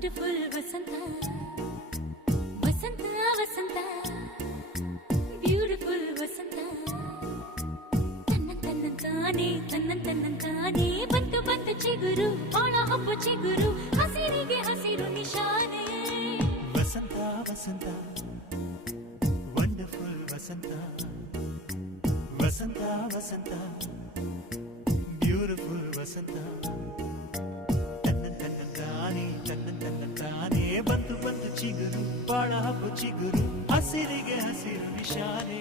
wonderful ವಸಂತ ವಸಂತ ವಸಂತ beautiful ವಸಂತ ತನ್ನಂತಾನೆ ಬಂತು ಬಂತು ಚಿಗುರು ಒಳ ಹಬ್ಬ ಚಿಗುರು ಹಸಿರಿಗೆ ಹಸಿರು ನಿಶಾನೆ ವಸಂತ ವಸಂತ ವಂಡರ್ಫುಲ್ ವಸಂತ ವಸಂತ ವಸಂತ ಬ್ಯೂಟಿಫುಲ್ ವಸಂತ ತನ್ನಂತಾನೆ ಬಂತು ಬಂತು ಚಿಗುರು ಬಾಳ ಹಬ್ಬ ಚಿಗುರು ಹಸಿರಿಗೆ ಹಸಿರು ನಿಶಾನೆ